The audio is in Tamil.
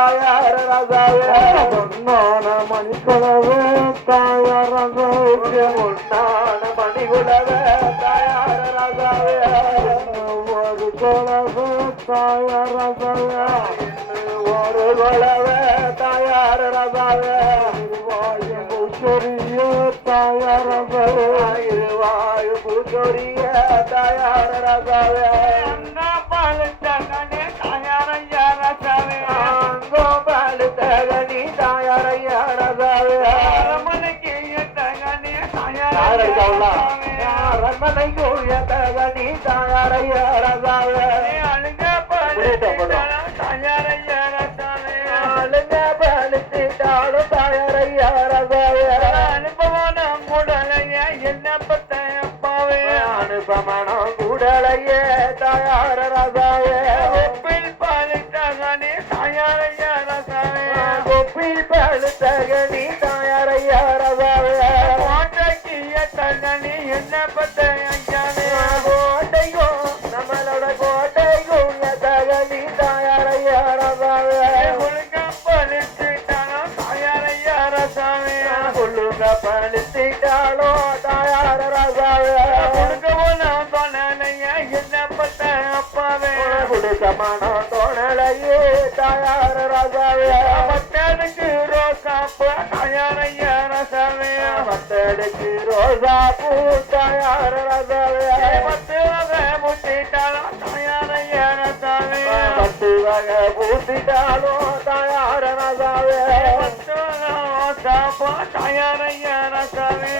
தாயார ரசாவே பொன்னான மணிக்குளவு தாயார் ரசாவுக்கு பொன்னான மணிகுலவே தாயார ரசாவே ஒரு குளவு தாயார் ரசாவே ஒரு குலவே தாயார ரசாவே பூச்சொரிய தாயார் ரசாவே இருவாயு பூச்சொரிய தாயார ரசாவே கோபாலு தகனி தாயாரையா ரசாவே அரண்மனை கூறிய தகனி தாயாரையா ரசாவே அழுங்க பழுத்திட்டாலும் தாயாரையா ரசாவே அனுபவனம் கூடலையே என்ன பத்த அப்பாவே அனுபவனம் கூடலையே தாயார ரசாவே ஒப்பில் பழுத்தகனி தாயாரையா ரசாவே ஒப்பில் பழுத்தகனி தாயாரையா ரசாவே கோட்டைக்கிய தகனி என்ன பத்த ஐயாவே கோட்டையோ நம்மளோட கோட்டையோ தகனி தாயாரையா ரசாவே புள்ளுங்க பழுத்திட்டாலோ தாயார ரசாவே என்ன பத்த அப்பாவே புடுக்கமான தோணலையே தாயார ரசாவே மத்தடுக்கு ரோசாப்பு தாயாரையா ரசாவே மத்தடுக்கு ரோசாப்பு தாயார ரசாவே 10 வகை பூத்திட்டாலோ தாயாரையா ரசாவே 10 வகை பூத்திட்டாலோ தாயார ரசாவே தாயாரையா ரசாவே